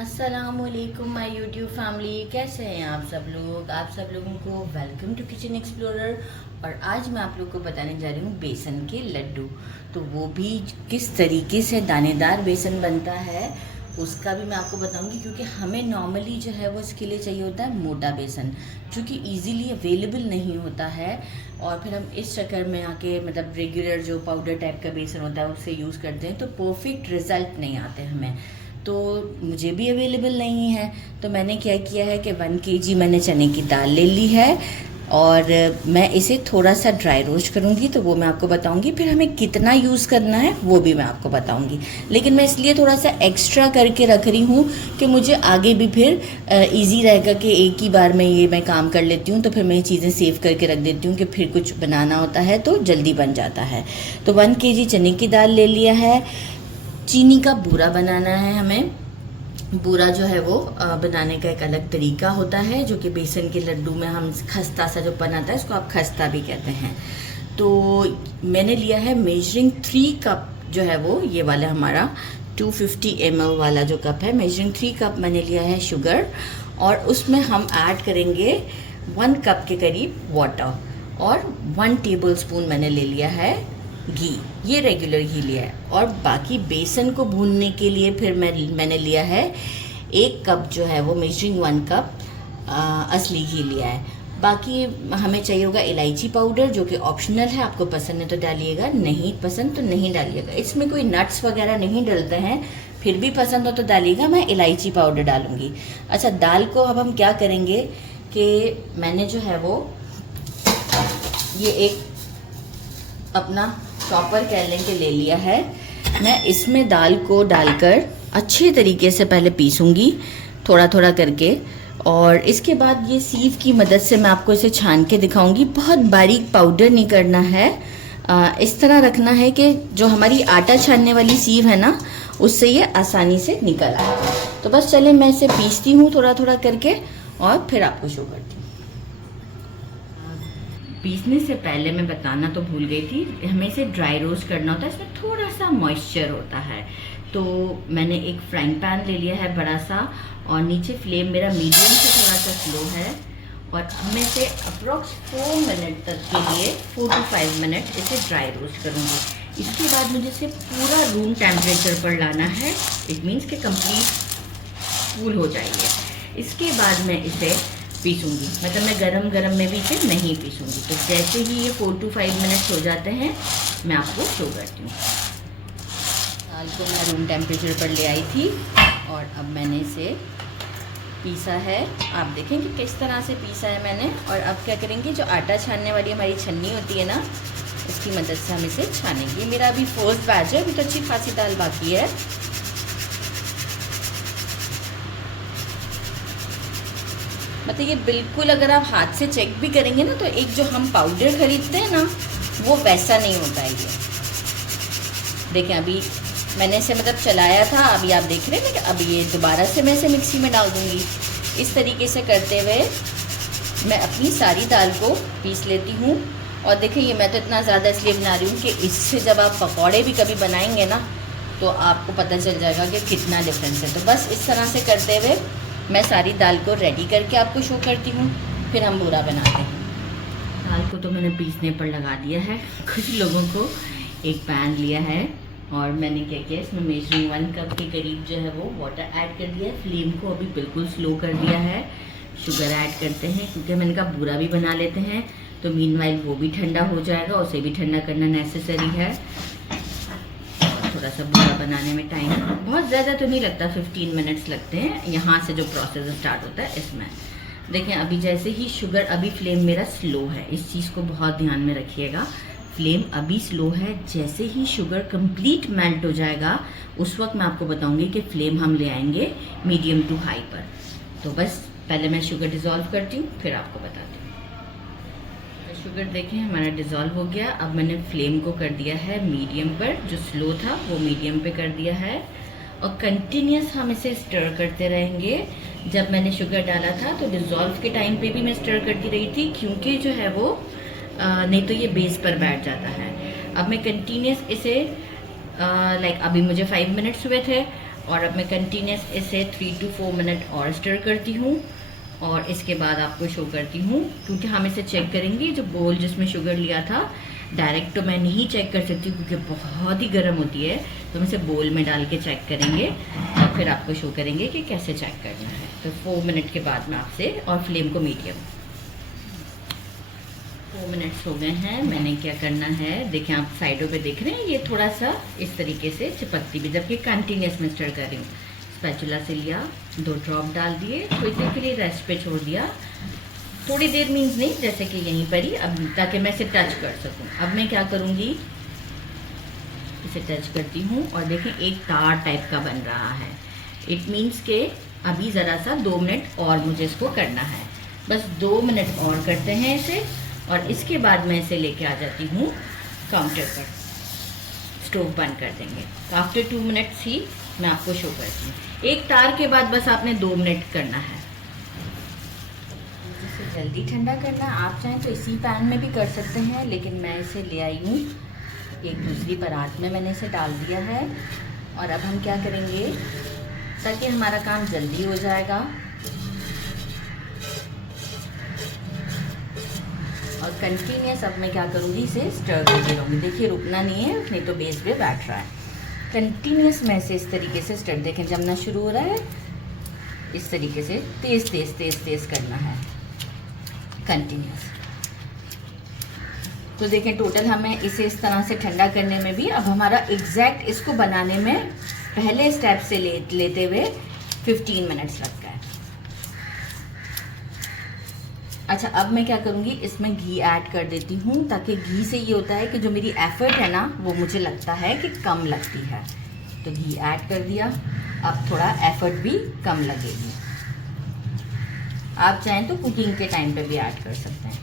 अस्सलामुअलैकुम my YouTube family, कैसे हैं आप सब लोग। आप सब लोगों को वेलकम टू किचन एक्सप्लोरर। और आज मैं आप लोग को बताने जा रही हूँ बेसन के लड्डू। तो वो भी किस तरीके से दानेदार बेसन बनता है उसका भी मैं आपको बताऊंगी, क्योंकि हमें नॉर्मली जो है वो इसके लिए चाहिए होता है मोटा बेसन, जो कि ईज़िली अवेलेबल नहीं होता है। और फिर हम इस चक्कर में आके मतलब रेगुलर जो पाउडर टाइप का बेसन होता है उससे यूज़ करते हैं, तो परफेक्ट रिज़ल्ट नहीं आते हमें। तो मुझे भी अवेलेबल नहीं है, तो मैंने क्या किया है कि 1 kg मैंने चने की दाल ले ली है और मैं इसे थोड़ा सा ड्राई रोस्ट करूँगी, तो वो मैं आपको बताऊँगी। फिर हमें कितना यूज़ करना है वो भी मैं आपको बताऊँगी। लेकिन मैं इसलिए थोड़ा सा एक्स्ट्रा करके रख रही हूँ कि मुझे आगे भी फिर इजी रहेगा कि एक ही बार में ये मैं काम कर लेती हूँ, तो फिर मैं ये चीज़ें सेव करके रख देती हूँ कि फिर कुछ बनाना होता है तो जल्दी बन जाता है। तो 1 kg चने की दाल ले लिया है। चीनी का बूरा बनाना है हमें। बूरा जो है वो बनाने का एक अलग तरीका होता है, जो कि बेसन के लड्डू में हम खस्ता सा जो बनाता है इसको आप खस्ता भी कहते हैं। तो मैंने लिया है मेजरिंग 3 कप, जो है वो ये वाला हमारा 250 ml वाला जो कप है, मेजरिंग 3 कप मैंने लिया है शुगर। और उसमें हम ऐड करेंगे 1 कप के करीब वाटर और 1 टेबल स्पून मैंने ले लिया है घी। ये रेगुलर घी लिया है। और बाकी बेसन को भूनने के लिए फिर मैंने लिया है 1 कप, जो है वो मेजरिंग 1 कप असली घी लिया है। बाकी हमें चाहिए होगा इलायची पाउडर, जो कि ऑप्शनल है, आपको पसंद है तो डालिएगा, नहीं पसंद तो नहीं डालिएगा। इसमें कोई नट्स वगैरह नहीं डलते हैं, फिर भी पसंद हो तो डालिएगा। मैं इलायची पाउडर डालूंगी। अच्छा, दाल को अब हम क्या करेंगे कि मैंने जो है वो ये एक अपना चॉपर कह लें के ले लिया है। मैं इसमें दाल को डालकर अच्छे तरीके से पहले पीसूंगी, थोड़ा थोड़ा करके। और इसके बाद ये सीव की मदद से मैं आपको इसे छान के दिखाऊंगी। बहुत बारीक पाउडर नहीं करना है, इस तरह रखना है कि जो हमारी आटा छानने वाली सीव है ना, उससे ये आसानी से निकल आए। तो बस चले मैं इसे पीसती हूँ थोड़ा थोड़ा करके और फिर आपको शो करती हूँ। पीसने से पहले मैं बताना तो भूल गई थी, हमें इसे ड्राई रोस्ट करना होता है, इसमें थोड़ा सा मॉइस्चर होता है। तो मैंने एक फ्राइंग पैन ले लिया है बड़ा सा, और नीचे फ्लेम मेरा मीडियम से थोड़ा सा स्लो है। और हमें से अप्रोक्स 4 मिनट तक के लिए 4 to 5 मिनट इसे ड्राई रोस्ट करूँगी। इसके बाद मुझे इसे पूरा रूम टेम्परेचर पर लाना है। इट मीन्स कि कंप्लीट कूल हो जाएगी। इसके बाद मैं इसे पीसूंगी, मतलब मैं गरम गरम में भी इसे नहीं पीसूंगी। तो जैसे ही ये 4 to 5 मिनट्स हो जाते हैं मैं आपको शो करती हूँ। दाल को मैं रूम टेम्परेचर पर ले आई थी और अब मैंने इसे पीसा है। आप देखें कि किस तरह से पीसा है मैंने। और अब क्या करेंगे, जो आटा छानने वाली हमारी छन्नी होती है ना, उसकी मदद से हम इसे छानेंगे। मेरा अभी फर्स्ट बैच है, अभी तो अच्छी खासी दाल बाकी है। मतलब ये बिल्कुल अगर आप हाथ से चेक भी करेंगे ना, तो एक जो हम पाउडर खरीदते हैं ना, वो वैसा नहीं होता है ये। देखें अभी मैंने इसे मतलब चलाया था, अभी आप देख रहे हैं कि अभी ये दोबारा से मैं इसे मिक्सी में डाल दूँगी। इस तरीके से करते हुए मैं अपनी सारी दाल को पीस लेती हूँ। और देखिए ये मैं तो इतना ज़्यादा इसलिए बना रही हूँ कि इससे जब आप पकौड़े भी कभी बनाएंगे ना, तो आपको पता चल जाएगा कि कितना डिफरेंस है। तो बस इस तरह से करते हुए मैं सारी दाल को रेडी करके आपको शो करती हूँ, फिर हम बूरा बनाते हैं। दाल को तो मैंने पीसने पर लगा दिया है। कुछ लोगों को एक पैन लिया है और मैंने क्या किया, इसमें मेजरिंग 1 कप के करीब जो है वो वाटर ऐड कर दिया है। फ्लेम को अभी बिल्कुल स्लो कर दिया है। शुगर ऐड करते हैं, क्योंकि मैंने कहा बूरा भी बना लेते हैं, तो मीनवाइल वो भी ठंडा हो जाएगा, उसे भी ठंडा करना नेसेसरी है। थोड़ा सा बूरा बनाने में टाइम बहुत ज़्यादा तो नहीं लगता, 15 मिनट्स लगते हैं यहाँ से जो प्रोसेस स्टार्ट होता है इसमें। देखें अभी जैसे ही शुगर, अभी फ्लेम मेरा स्लो है, इस चीज़ को बहुत ध्यान में रखिएगा। फ्लेम अभी स्लो है, जैसे ही शुगर कंप्लीट मेल्ट हो जाएगा उस वक्त मैं आपको बताऊंगी कि फ्लेम हम ले आएंगे मीडियम टू हाई पर। तो बस पहले मैं शुगर डिज़ोल्व करती हूँ, फिर आपको बताती हूँ। शुगर देखें हमारा डिज़ोल्व हो गया। अब मैंने फ्लेम को कर दिया है मीडियम पर, जो स्लो था वो मीडियम पे कर दिया है। और कंटिन्यूस हम इसे स्टर करते रहेंगे। जब मैंने शुगर डाला था तो डिज़ोल्व के टाइम पे भी मैं स्टर करती रही थी, क्योंकि जो है वो नहीं तो ये बेस पर बैठ जाता है। अब मैं कंटिन्यूस इसे लाइक अभी मुझे 5 मिनट्स हुए थे, और अब मैं कंटिन्यूस इसे 3 to 4 मिनट और स्टर करती हूँ और इसके बाद आपको शो करती हूँ, क्योंकि हम इसे चेक करेंगे। जो बोल जिसमें शुगर लिया था डायरेक्ट तो मैं नहीं चेक कर सकती क्योंकि बहुत ही गर्म होती है, तो हम इसे बोल में डाल के चेक करेंगे और फिर आपको शो करेंगे कि कैसे चेक करना है। तो 4 मिनट के बाद मैं आपसे, और फ्लेम को मीडियम। 4 मिनट्स हो गए हैं। मैंने क्या करना है, देखें आप साइडों पे देख रहे हैं, ये थोड़ा सा इस तरीके से चिपकती भी, जबकि कंटिन्यूस में स्टर कर रही हूँ। स्पैचुला से लिया, 2 ड्रॉप डाल दिए, थोड़ी देर के लिए रेस्ट पे छोड़ दिया। थोड़ी देर मीन्स नहीं, जैसे कि यहीं पर ही, अब ताकि मैं इसे टच कर सकूं। अब मैं क्या करूंगी, इसे टच करती हूँ और देखें एक तार टाइप का बन रहा है। इट मीन्स के अभी ज़रा सा 2 मिनट और मुझे इसको करना है। बस 2 मिनट और करते हैं इसे, और इसके बाद मैं इसे लेके आ जाती हूँ काउंटर पर। स्टोव बंद कर देंगे। आफ्टर 2 मिनट्स ही मैं आपको शो करती हूँ। एक तार के बाद बस आपने 2 मिनट करना है। इसे जल्दी ठंडा करना है, आप चाहें तो इसी पैन में भी कर सकते हैं, लेकिन मैं इसे ले आई हूँ एक दूसरी परात में, मैंने इसे डाल दिया है। और अब हम क्या करेंगे, ताकि हमारा काम जल्दी हो जाएगा, और कंटिन्यूस अब मैं क्या करूँगी, इसे स्टर करती रहूँगी। देखिए रुकना नहीं है, नहीं तो बेस पे बैठ रहा है। कंटिन्यूस में से इस तरीके से स्टर, देखें जमना शुरू हो रहा है, इस तरीके से तेज़ तेज़ तेज़ तेज़ करना है कंटिन्यूस। तो देखें टोटल हमें इसे इस तरह से ठंडा करने में भी, अब हमारा एग्जैक्ट इसको बनाने में पहले स्टेप से लेते हुए 15 मिनट्स लग गए। अच्छा अब मैं क्या करूँगी, इसमें घी ऐड कर देती हूँ, ताकि घी से ये होता है कि जो मेरी एफर्ट है ना, वो मुझे लगता है कि कम लगती है। तो घी ऐड कर दिया, अब थोड़ा एफर्ट भी कम लगेगी। आप चाहें तो कुकिंग के टाइम पे भी ऐड कर सकते हैं।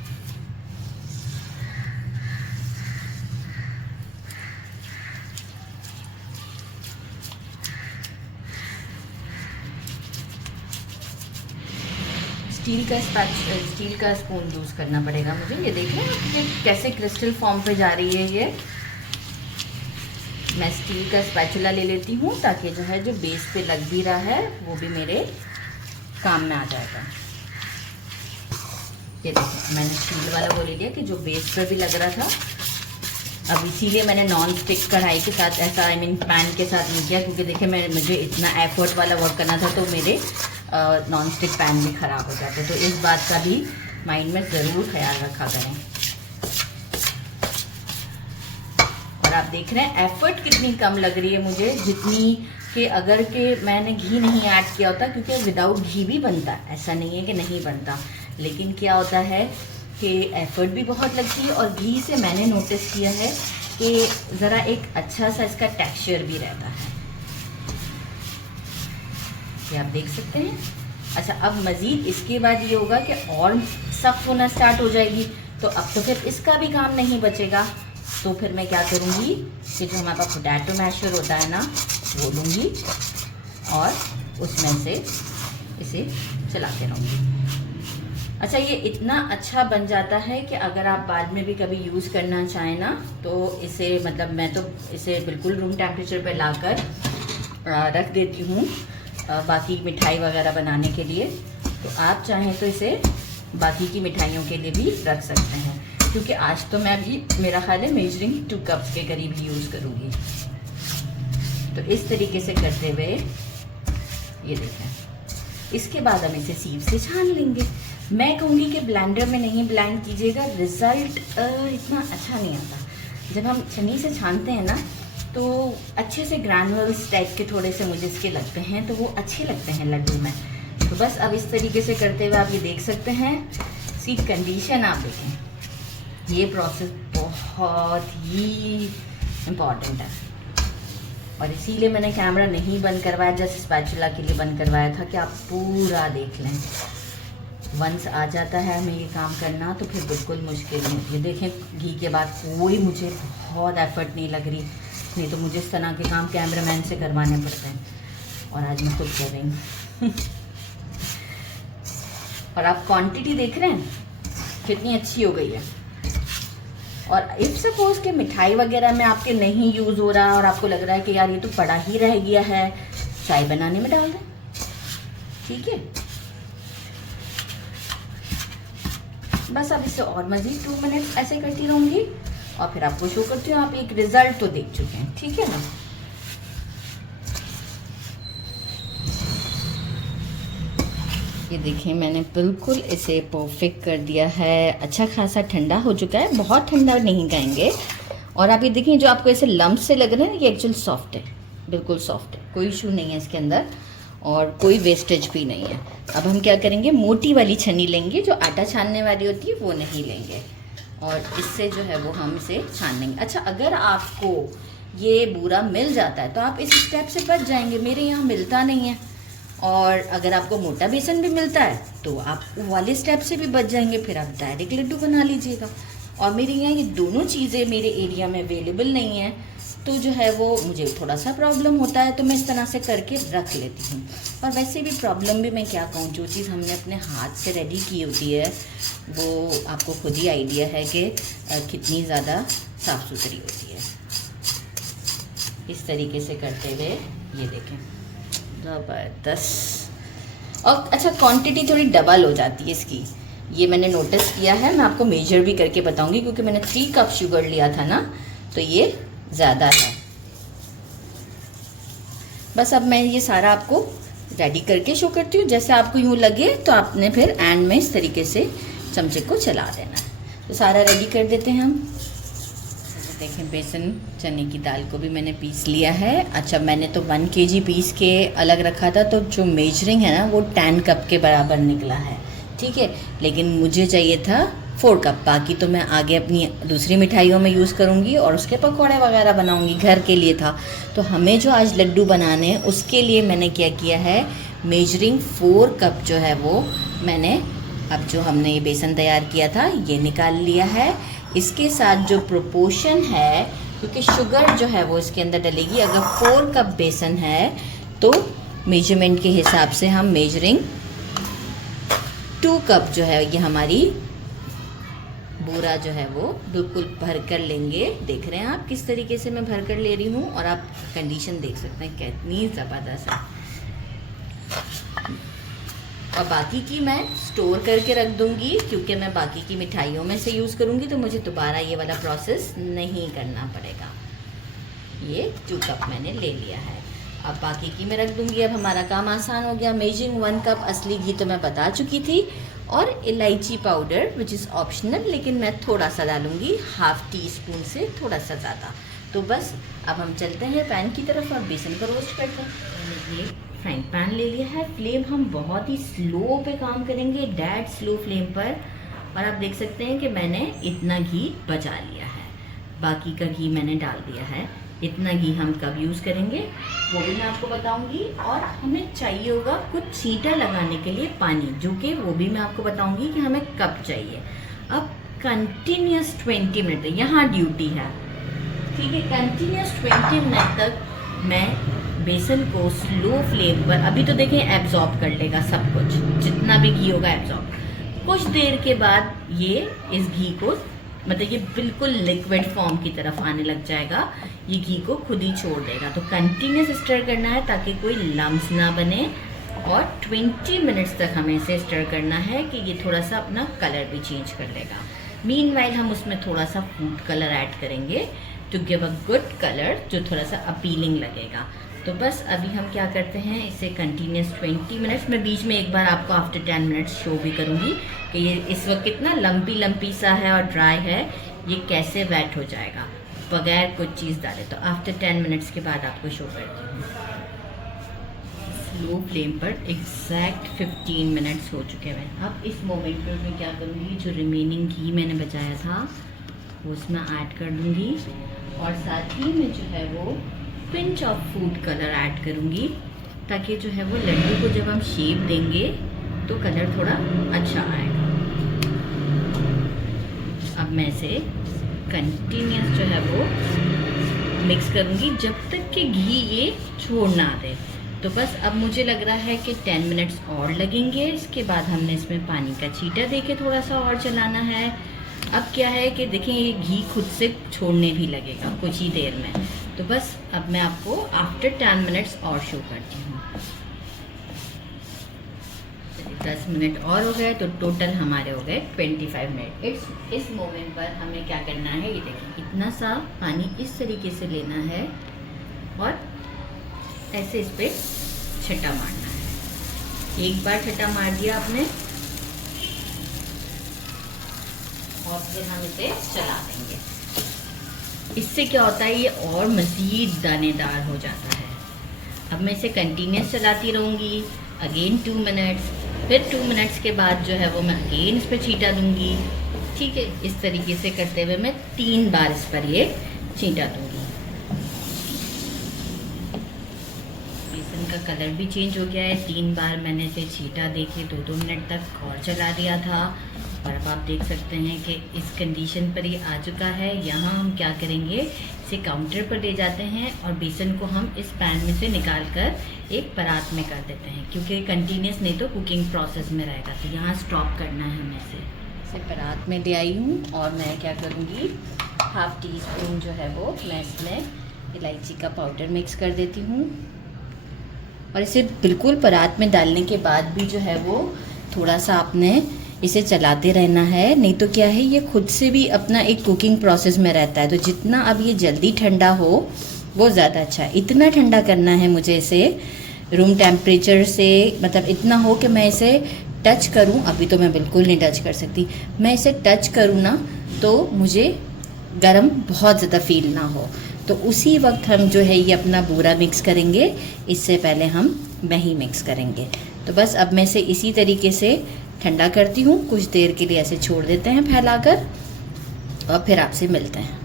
स्टील का स्पून यूज़ करना पड़ेगा मुझे। ये देख रहे हैं ये कैसे क्रिस्टल फॉर्म पे जा रही है। ये मैं स्टील का स्पैचुला ले लेती हूँ, ताकि जो है जो बेस पे लग भी रहा है वो भी मेरे काम में आ जाएगा। ये देखिए मैंने स्टील वाला वो ले लिया कि जो बेस पर भी लग रहा था। अब इसीलिए मैंने नॉन स्टिक कढ़ाई के साथ ऐसा पैन के साथ नहीं किया, क्योंकि देखिए मुझे इतना एफर्ट वाला वर्क करना था, तो मेरे नॉन स्टिक पैन भी ख़राब हो जाते। तो इस बात का भी माइंड में ज़रूर ख्याल रखा करें। और आप देख रहे हैं एफर्ट कितनी कम लग रही है मुझे, जितनी कि अगर के मैंने घी नहीं ऐड किया होता, क्योंकि विदाउट घी भी बनता है, ऐसा नहीं है कि नहीं बनता। लेकिन क्या होता है कि एफर्ट भी बहुत लगती है, और घी से मैंने नोटिस किया है कि ज़रा एक अच्छा सा इसका टेक्सचर भी रहता है। ये आप देख सकते हैं। अच्छा अब मज़ीद इसके बाद ये होगा कि और सख्त होना स्टार्ट हो जाएगी, तो अब तो फिर इसका भी काम नहीं बचेगा। तो फिर मैं क्या करूँगी कि जो हमारे पास पोटैटो मैशर होता है ना, वो लूँगी और उसमें से इसे चलाते रहूँगी। अच्छा ये इतना अच्छा बन जाता है कि अगर आप बाद में भी कभी यूज़ करना चाहें ना, तो इसे मतलब मैं तो इसे बिल्कुल रूम टेम्परेचर पे लाकर रख देती हूँ बाकी मिठाई वगैरह बनाने के लिए। तो आप चाहें तो इसे बाकी की मिठाइयों के लिए भी रख सकते हैं, क्योंकि आज तो मैं अभी मेरा ख्याल है मेजरिंग 2 कप्स के करीब ही यूज़ करूँगी। तो इस तरीके से करते हुए ये देखें, इसके बाद हम इसे सीव से छान लेंगे। मैं कहूँगी कि ब्लेंडर में नहीं ब्लेंड कीजिएगा, रिज़ल्ट इतना अच्छा नहीं आता। जब हम छन्नी से छानते हैं ना, तो अच्छे से ग्रैनुअल्स टाइप के थोड़े से मुझे इसके लगते हैं, तो वो अच्छे लगते हैं लड्डू में। तो बस अब इस तरीके से करते हुए आप ये देख सकते हैं, इसकी कंडीशन आप देखें। ये प्रोसेस बहुत ही इम्पॉर्टेंट है, और इसीलिए मैंने कैमरा नहीं बंद करवाया, जस्ट स्पैचुला के लिए बंद करवाया था कि आप पूरा देख लें। वंस आ जाता है हमें ये काम करना, तो फिर बिल्कुल मुश्किल नहीं होती है। देखें घी के बाद कोई मुझे बहुत एफर्ट नहीं लग रही, नहीं तो मुझे इस तरह के काम कैमरामैन से करवाने पड़ते हैं, और आज मैं खुद कर रही हूँ। और आप क्वांटिटी देख रहे हैं कितनी अच्छी हो गई है। और इफ़ सपोज के मिठाई वगैरह में आपके नहीं यूज़ हो रहा और आपको लग रहा है कि यार ये तो पड़ा ही रह गया है, चाय बनाने में डाल दें। ठीक है, बस अब इसे और मज़ीद 2 मिनट ऐसे करती रहूँगी और फिर आपको शो करती हूँ। आप एक रिजल्ट तो देख चुके हैं, ठीक है ना। ये देखिए मैंने बिल्कुल इसे परफेक्ट कर दिया है। अच्छा खासा ठंडा हो चुका है, बहुत ठंडा नहीं कहेंगे। और आप ये देखिए जो आपको ऐसे लम्ब से लग रहे हैं ये एक्चुअल सॉफ्ट है, बिल्कुल सॉफ्ट है, कोई इशू नहीं है इसके अंदर और कोई वेस्टेज भी नहीं है। अब हम क्या करेंगे, मोटी वाली छन्नी लेंगे, जो आटा छानने वाली होती है वो नहीं लेंगे और इससे जो है वो हम इसे छान लेंगे। अच्छा, अगर आपको ये बूरा मिल जाता है तो आप इस स्टेप से बच जाएंगे, मेरे यहाँ मिलता नहीं है। और अगर आपको मोटा बेसन भी मिलता है तो आप वाले स्टेप से भी बच जाएंगे, फिर आप डायरेक्ट लड्डू बना लीजिएगा। और मेरे यहाँ ये दोनों चीज़ें मेरे एरिया में अवेलेबल नहीं है, तो जो है वो मुझे थोड़ा सा प्रॉब्लम होता है, तो मैं इस तरह से करके रख लेती हूँ। और वैसे भी प्रॉब्लम भी मैं क्या कहूँ, जो चीज़ हमने अपने हाथ से रेडी की होती है वो आपको खुद ही आइडिया है कि कितनी ज़्यादा साफ़ सुथरी होती है। इस तरीके से करते हुए ये देखें, ज़बरदस्त। और अच्छा, क्वांटिटी थोड़ी डबल हो जाती है इसकी, ये मैंने नोटिस किया है। मैं आपको मेजर भी करके बताऊंगी, क्योंकि मैंने 3 कप शुगर लिया था ना, तो ये ज़्यादा है। बस अब मैं ये सारा आपको रेडी करके शो करती हूँ। जैसे आपको यूँ लगे तो आपने फिर एंड में इस तरीके से चमचे को चला देना है। तो सारा रेडी कर देते हैं हम। देखें, बेसन चने की दाल को भी मैंने पीस लिया है। अच्छा, मैंने तो 1 kg पीस के अलग रखा था, तो जो मेजरिंग है ना वो 10 कप के बराबर निकला है, ठीक है। लेकिन मुझे चाहिए था 4 कप। बाकी तो मैं आगे अपनी दूसरी मिठाइयों में यूज़ करूँगी और उसके पकौड़े वगैरह बनाऊँगी, घर के लिए था। तो हमें जो आज लड्डू बनाने हैं उसके लिए मैंने क्या किया है, मेजरिंग 4 कप जो है वो मैंने, अब जो हमने ये बेसन तैयार किया था ये निकाल लिया है। इसके साथ जो प्रोपोर्शन है, क्योंकि शुगर जो है वो इसके अंदर डलेगी, अगर 4 कप बेसन है तो मेजरमेंट के हिसाब से हम मेजरिंग 2 कप जो है ये हमारी बूरा जो है वो बिल्कुल भर कर लेंगे। देख रहे हैं आप किस तरीके से मैं भर कर ले रही हूँ, और आप कंडीशन देख सकते हैं कितनी ज़बरदस्त है। और बाकी की मैं स्टोर करके रख दूँगी, क्योंकि मैं बाकी की मिठाइयों में से यूज़ करूँगी, तो मुझे दोबारा ये वाला प्रोसेस नहीं करना पड़ेगा। ये 2 कप मैंने ले लिया है, अब बाकी की मैं रख दूँगी। अब हमारा काम आसान हो गया। मेजरिंग 1 कप असली घी तो मैं बता चुकी थी, और इलायची पाउडर विच इज़ ऑप्शनल, लेकिन मैं थोड़ा सा डालूँगी, ½ टीस्पून से थोड़ा सा ज़्यादा। तो बस अब हम चलते हैं पैन की तरफ और बेसन को रोस्ट करते हैं। मैंने ये फ्राइंग पैन ले लिया है। फ्लेम हम बहुत ही स्लो पे काम करेंगे, डेड स्लो फ्लेम पर। और आप देख सकते हैं कि मैंने इतना घी बचा लिया है, बाकी का घी मैंने डाल दिया है। इतना घी हम कब यूज़ करेंगे वो भी मैं आपको बताऊंगी। और हमें चाहिए होगा कुछ छींटा लगाने के लिए पानी, जो कि वो भी मैं आपको बताऊंगी कि हमें कब चाहिए। अब कंटिन्यूस 20 मिनट यहाँ ड्यूटी है, ठीक है। कंटिन्यूस 20 मिनट तक मैं बेसन को स्लो फ्लेम पर, अभी तो देखें एब्जॉर्ब कर लेगा सब कुछ, जितना भी घी होगा एब्जॉर्ब। कुछ देर के बाद ये इस घी को, मतलब ये बिल्कुल लिक्विड फॉर्म की तरफ आने लग जाएगा, ये घी को खुद ही छोड़ देगा। तो कंटिन्यूस स्टर करना है ताकि कोई लम्स ना बने, और 20 मिनट्स तक हमें इसे स्टर करना है कि ये थोड़ा सा अपना कलर भी चेंज कर लेगा। मीनवाइल हम उसमें थोड़ा सा फूड कलर ऐड करेंगे to give a good colour, जो थोड़ा सा अपीलिंग लगेगा। तो बस अभी हम क्या करते हैं, इसे कंटिन्यूस 20 मिनट्स में, बीच में एक बार आपको आफ्टर 10 मिनट्स शो भी करूँगी कि ये इस वक्त कितना लंपी लंपी सा है और ड्राई है, ये कैसे वेट हो जाएगा बगैर कुछ चीज़ डाले। तो आफ्टर 10 मिनट्स के बाद आपको शो करती हूँ। स्लो फ्लेम पर एग्जैक्ट 15 मिनट्स हो चुके हैं। अब इस मोमेंट पर मैं क्या करूँगी, जो रिमेनिंग घी मैंने बचाया था वो उसमें ऐड कर दूँगी, और साथ ही में जो है वो pinch of food colour add करूँगी, ताकि जो है वो लड्डू को जब हम शेप देंगे तो कलर थोड़ा अच्छा आएगा। अब मैं इसे कंटिन्यूस जो है वो मिक्स करूँगी जब तक कि घी ये छोड़ ना दे। तो बस अब मुझे लग रहा है कि 10 मिनट्स और लगेंगे। इसके बाद हमने इसमें पानी का छींटा दे के थोड़ा सा और चलाना है। अब क्या है कि देखें ये घी खुद से छोड़ने भी लगेगा कुछ ही देर में। तो बस अब मैं आपको आफ्टर 10 मिनट्स और शो करती हूँ। 10 मिनट और हो गए, तो टोटल हमारे हो गए 25 मिनट। इस मोमेंट पर हमें क्या करना है, ये देखिए इतना सा पानी इस तरीके से लेना है और ऐसे इस पर छटा मारना है। एक बार छटा मार दिया आपने और फिर हम इसे चला देंगे। इससे क्या होता है, ये और मज़ीद दानेदार हो जाता है। अब मैं इसे कंटिन्यूस चलाती रहूँगी, अगेन 2 मिनट्स, फिर 2 मिनट्स के बाद जो है वो मैं अगेन इस पर छींटा दूँगी। ठीक है, इस तरीके से करते हुए मैं 3 बार इस पर ये छींटा दूँगी। बेसन का कलर भी चेंज हो गया है। 3 बार मैंने इसे छींटा, देखिए 2-2 मिनट तक और चला दिया था और अब आप देख सकते हैं कि इस कंडीशन पर ये आ चुका है। यहाँ हम क्या करेंगे, इसे काउंटर पर ले जाते हैं और बेसन को हम इस पैन में से निकाल कर एक परात में कर देते हैं, क्योंकि कंटिन्यूस नहीं तो कुकिंग प्रोसेस में रहेगा। तो यहाँ स्टॉप करना है हमें इसे परात में ले आई हूँ और मैं क्या करूँगी, 1/2 टीस्पून जो है वो मैं इसमें इलायची का पाउडर मिक्स कर देती हूँ। और इसे बिल्कुल परात में डालने के बाद भी जो है वो थोड़ा सा आपने इसे चलाते रहना है, नहीं तो क्या है, ये खुद से भी अपना एक कुकिंग प्रोसेस में रहता है। तो जितना अब ये जल्दी ठंडा हो वो ज़्यादा अच्छा है। इतना ठंडा करना है मुझे इसे रूम टेम्परेचर से, मतलब इतना हो कि मैं इसे टच करूं। अभी तो मैं बिल्कुल नहीं टच कर सकती, मैं इसे टच करूं ना तो मुझे गरम बहुत ज़्यादा फील ना हो। तो उसी वक्त हम जो है ये अपना बूरा मिक्स करेंगे, इससे पहले हम दही मिक्स करेंगे। तो बस अब मैं इसे इसी तरीके से ठंडा करती हूँ, कुछ देर के लिए ऐसे छोड़ देते हैं फैलाकर और फिर आपसे मिलते हैं।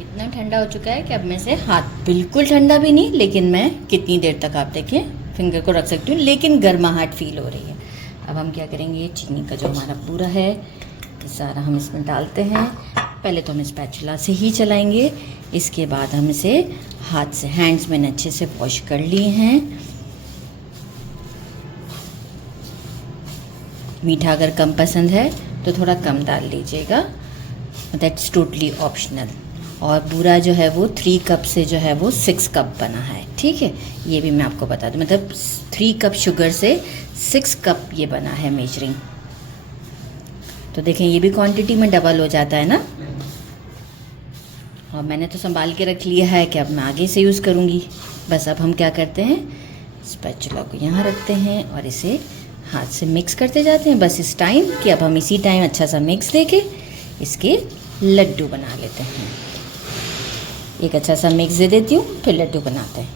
इतना ठंडा हो चुका है कि अब मैं से हाथ, बिल्कुल ठंडा भी नहीं, लेकिन मैं कितनी देर तक आप देखें फिंगर को रख सकती हूँ, लेकिन गर्माहट फील हो रही है। अब हम क्या करेंगे, चीनी का जो हमारा पूरा है ये सारा हम इसमें डालते हैं। पहले तो हम स्पैचुला से ही चलाएंगे, इसके बाद हम इसे हाथ से, हैंड्स मैंने अच्छे से वॉश कर लिए हैं। मीठा अगर कम पसंद है तो थोड़ा कम डाल लीजिएगा, दैट्स टोटली ऑप्शनल। और बूरा जो है वो 3 कप से जो है वो 6 कप बना है। ठीक है, ये भी मैं आपको बता दूँ, मतलब 3 कप शुगर से 6 कप ये बना है मेजरिंग। तो देखें ये भी क्वांटिटी में डबल हो जाता है ना। और मैंने तो संभाल के रख लिया है कि अब मैं आगे से यूज़ करूँगी। बस अब हम क्या करते हैं, स्पैचुला को यहाँ रखते हैं और इसे हाथ से मिक्स करते जाते हैं, बस इस टाइम कि अब हम इसी टाइम अच्छा सा मिक्स देके इसके लड्डू बना लेते हैं। एक अच्छा सा मिक्स दे देती हूँ, फिर लड्डू बनाते हैं।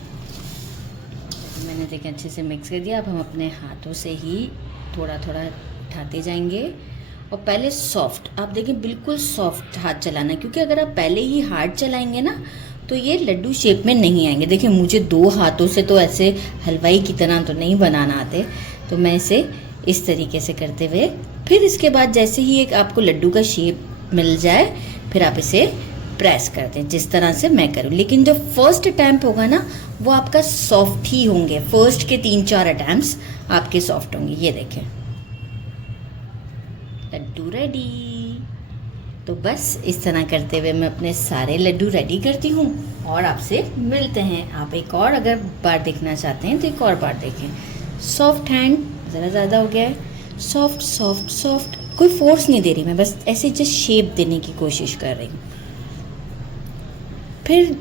मैंने देखिए अच्छे से मिक्स कर दिया। अब हम अपने हाथों से ही थोड़ा थोड़ा उठाते जाएंगे और पहले सॉफ्ट, आप देखें बिल्कुल सॉफ्ट हाथ चलाना, क्योंकि अगर आप पहले ही हार्ड चलाएंगे ना तो ये लड्डू शेप में नहीं आएंगे। देखिए मुझे 2 हाथों से तो ऐसे हलवाई की तरह तो नहीं बनाना आते, तो मैं इसे इस तरीके से करते हुए, फिर इसके बाद जैसे ही एक आपको लड्डू का शेप मिल जाए फिर आप इसे प्रेस कर दें, जिस तरह से मैं करूँ। लेकिन जो फर्स्ट अटैम्प्ट होगा ना वो आपका सॉफ्ट ही होंगे, फर्स्ट के 3-4 अटैम्प्ट्स आपके सॉफ्ट होंगे। ये देखें लड्डू रेडी। तो बस इस तरह करते हुए मैं अपने सारे लड्डू रेडी करती हूँ और आपसे मिलते हैं। आप एक और अगर बार देखना चाहते हैं तो एक और बार देखें। सॉफ्ट हैंड, ज़रा ज़्यादा हो गया है, सॉफ्ट सॉफ्ट सॉफ्ट, कोई फोर्स नहीं दे रही मैं, बस ऐसे जस्ट शेप देने की कोशिश कर रही हूँ। फिर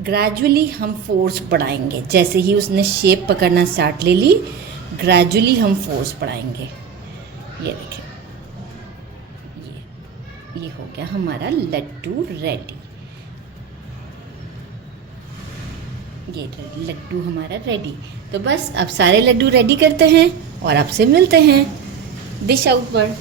ग्रेजुअली हम फोर्स बढ़ाएंगे, जैसे ही उसने शेप पकड़ना स्टार्ट ले ली ग्रेजुअली हम फोर्स बढ़ाएंगे। ये देखें, ये हो गया हमारा लड्डू रेडी। ये लड्डू हमारा रेडी। तो बस अब सारे लड्डू रेडी करते हैं और आपसे मिलते हैं डिश आउट पर।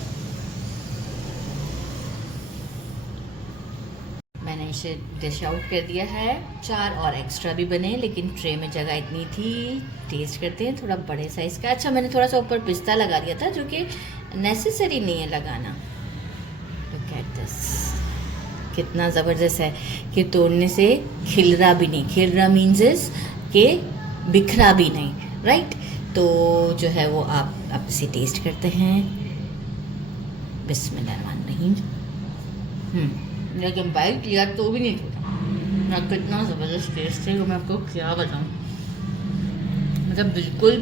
मैंने इसे डिश आउट कर दिया है। 4 और एक्स्ट्रा भी बने, लेकिन ट्रे में जगह इतनी थी। टेस्ट करते हैं थोड़ा बड़े साइज़ का। अच्छा, मैंने थोड़ा सा ऊपर पिस्ता लगा दिया था, जो कि नेसेसरी नहीं है लगाना। लुक एट दिस, कितना ज़बरदस्त है कि तोड़ने से खिल रहा भी नहीं। खिल रहा मीन्स कि बिखरा भी नहीं, राइट। तो जो है वो आप इसे टेस्ट करते हैं। बिस्मिल्लाहिर्रहमानिर्रहीम। लेकिन बाइट लिया तो भी नहीं टूटा। कितना ज़बरदस्त टेस्ट है, मैं आपको क्या बताऊँ। मतलब बिल्कुल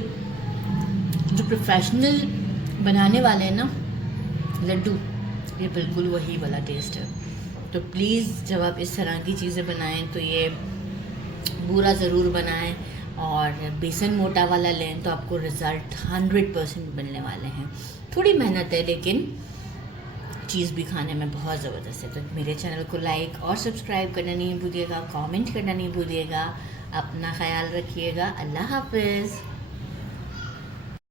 जो प्रोफेशनल बनाने वाले हैं ना लड्डू, ये बिल्कुल वही वाला टेस्ट है। तो प्लीज़ जब आप इस तरह की चीज़ें बनाएं तो ये पूरा ज़रूर बनाएं, और बेसन मोटा वाला लें तो आपको रिज़ल्ट 100% मिलने वाले हैं। थोड़ी मेहनत है लेकिन चीज़ भी खाने में बहुत ज़बरदस्त है। तो मेरे चैनल को लाइक और सब्सक्राइब करना नहीं भूलिएगा, कमेंट करना नहीं भूलिएगा। अपना ख्याल रखिएगा। अल्लाह हाफ़िज़।